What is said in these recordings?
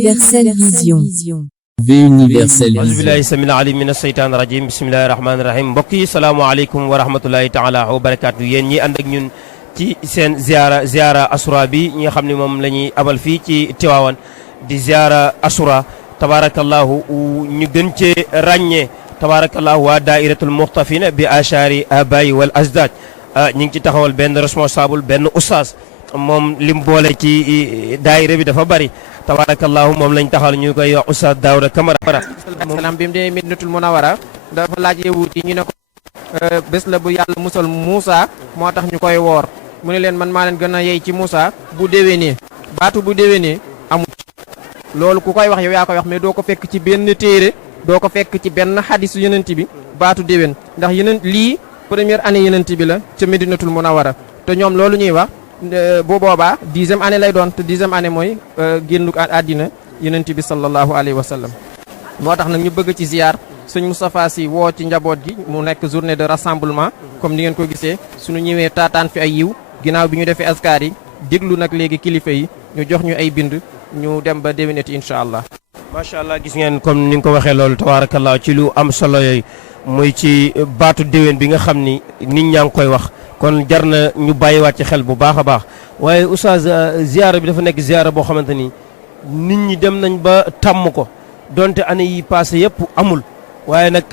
Universelle Vision. V Universelle auzu Vision. billahi samil alim min asheytaan rajim bismillahi rahmani rahim mbokk yi salaamaaleykum wa rahmatullahi taala wa barakaatu yéen ñi ànd ak ñun ci seen ziara asura bi ñi nga xam ne moom la ñuy abal fii ci Tiwaawan di ziara asura tabarakallahu ñu gën cee ràññee tabarakallahu waa daairatul muxtafina bi ashari abayi wal azdaj ñi ngi ci taxawal benn responsable benn oustaz moom lim boole ci daayira bi dafa bari tabarakallahu moom lañ taxawal ñu koy wax oustaz Daouda Camara. salaam bi mu dee Medinatul Munawara dafa laaj yewuut yi ñu ne ko bés la bu yàlla musal Moussa moo tax ñu koy woor mu ne leen man maa leen gën a yey ci Moussa bu déwénee baatu bu déwénee amut loolu ku koy wax yow yaa koy wax mais doo ko fekk ci benn téere doo ko fekk ci benn xadis yenent bi baatu déwén ndax yeneen lii première année yenent bi la ca Medinatul Munawara te ñoom loolu ñuy wax bu boobaa 10e année lay doon te 10e année mooy génnu àddina yenent bi sallallahu alayhi wa sallam moo tax nag ñu bëgg ci ziar sëñ Moustapha Sy woo ci njaboot gi mu nekk journée de rassemblement comme ni ngeen ko gisee suñu ñëwee taataan fi ay yiw ginnaaw bi ñu defee askar yi déglu nag léegi kilifa yi ñu jox ñu ay bind ñu dem ba déwénati incha allah. macha allah gis ngeen comme ni nga ko waxee loolu tabarakallah ci lu am solo yooyu muy ci baatu déwén bi nga xam ni nit ñaa ngi koy wax kon jar na ñu bàyyiwaat ci xel bu baax a baax waaye oustaz ziara bi dafa nekk ziara boo xamante ni nit ñi dem nañ ba tàmm ko donte année yi passé yëpp amul waaye nag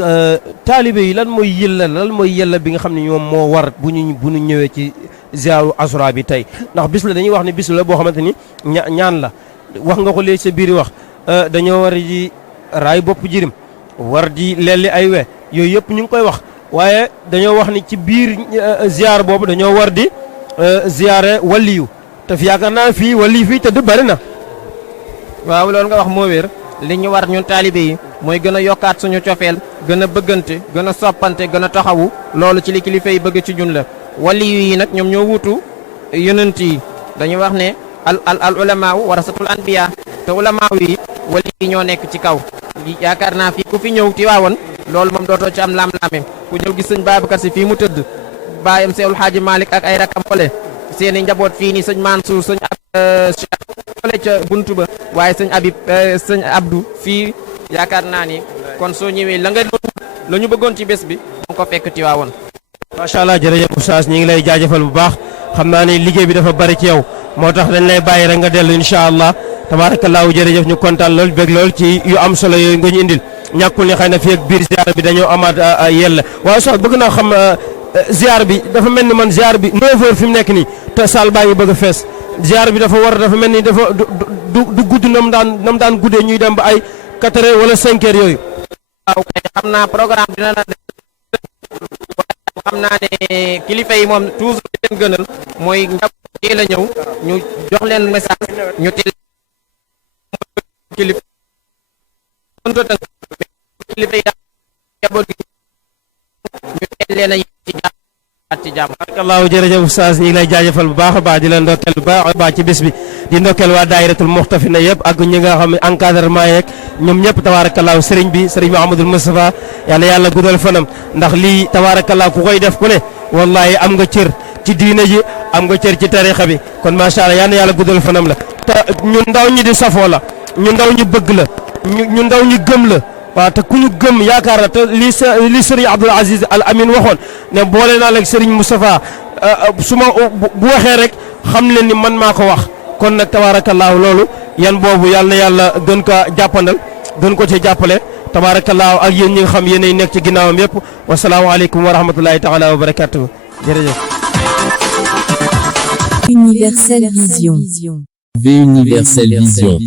taalibe yi lan mooy yëlla bi nga xam ne ñoom moo war bu ñu ñëwee ci ziaru asura bi tey ndax bis la dañuy wax ne bis la boo xamante ni ñaan la wax nga ko léegi sa biir wax dañoo war di raay bopp jirim war di lelli ay we yooyu yëpp ñu ngi koy wax waaye dañoo wax ni ci biir ziar boobu dañoo war di ziare waliyu te fi yaakaar naa fii waliyu fii tëdd bari na. waaw loolu nga wax moo wér li ñu war ñun taalibe yi mooy gën a yokkaat suñu cofeel gën a bëggante gën a soppante gën a taxawu loolu ci li kilifa yi bëgg ci ñun la waliyu yi nag ñoom ñoo wuutu yonent yi dañuy wax ne al ulamaaw warasatul anbiya te ulamaaw yi wali yi ñoo nekk ci kaw yaakaar naa fii ku fi ñëw Tiwaawan loolu moom dootoo ci am laam-laame ku ñëw gis sëñ Babacar Si fii mu tëdd baayam Seexul Xaaji Malick ak ay rakam fole seeni njaboot fii nii sëñ Mansour sëñ Cheikh fole ca buntu ba waaye sëñ Abib sëñ Abdou fii yaakaar naa ni kon soo ñëwee la nga la ñu bëggoon ci bés bi mu ko fekk Tiwaawan. macha allah jërëjëf oustaz ñi ngi lay jaajëfal bu baax xam naa ni liggéey bi dafa bari ci yow moo tax dañ lay bàyyi rek nga dellu incha allah tabaarakallaahu jërëjëf ñu kontaan lool bég lool ci yu am solo yooyu nga ñu indil ñàkkul ni xëy na fii ak biir ziar bi dañoo amaat yella waaye oustaz bëgg naa xam ziar bi dafa mel ni man ziar bi 9h fi mu nekk nii te saal baa ngi bëgg a fees ziar bi dafa mel ni dafa du gudd nam daan guddee ñuy dem ba ay 4h wala 5h yooyu. waaw kay xam naa programme dina la xam naa ne kilifa yi moom toujours leen gënal mooy njaboot teel a ñëw ñu jox leen message ñu teel kilifa yi njaboot gi ñu teel leen a ci jàmm barakallahu jërëjëf oustaz ñi ngi lay jaajëfal bu baax a baax di leen ndokkeel bu baax a baax ci bés bi di ndokkeel waa daayiratul muxtafina yëpp ak ñi nga xam ne encadrement yeeg ñoom ñëpp tabarakallahu sëriñ bi sëriñ Mouhamadul Moustapha yàlla guddal fanam ndax lii tabarakallahu ku koy def ku ne wallahi am nga cër ci diina ji am nga cër ci tarixa bi kon macha allah yàlla guddal fanam la te ñu ndaw ñi di safoo la ñu ndaw ñi bëgg la ñu ndaw ñi gëm la waaw te ku ñu gëm yaakaar la te li sëriñ Abdoul Aziz Al Amin waxoon ne boole naa la ak sëriñ Moustapha su ma bu waxee rek xam leen ni man maa ko wax kon nag tabaarakallaahu loolu yan boobu yàlla na yàlla gën ko jàppandal gën ko ci jàppale tabaarakallaahu ak yéen ñi nga xam yéenay nekk ci ginnaawam yëpp wasalaamaaleykum wa rahmatulahi taala wa barakatuh jërëjëf. Universelle Vision. V Universelle Vision.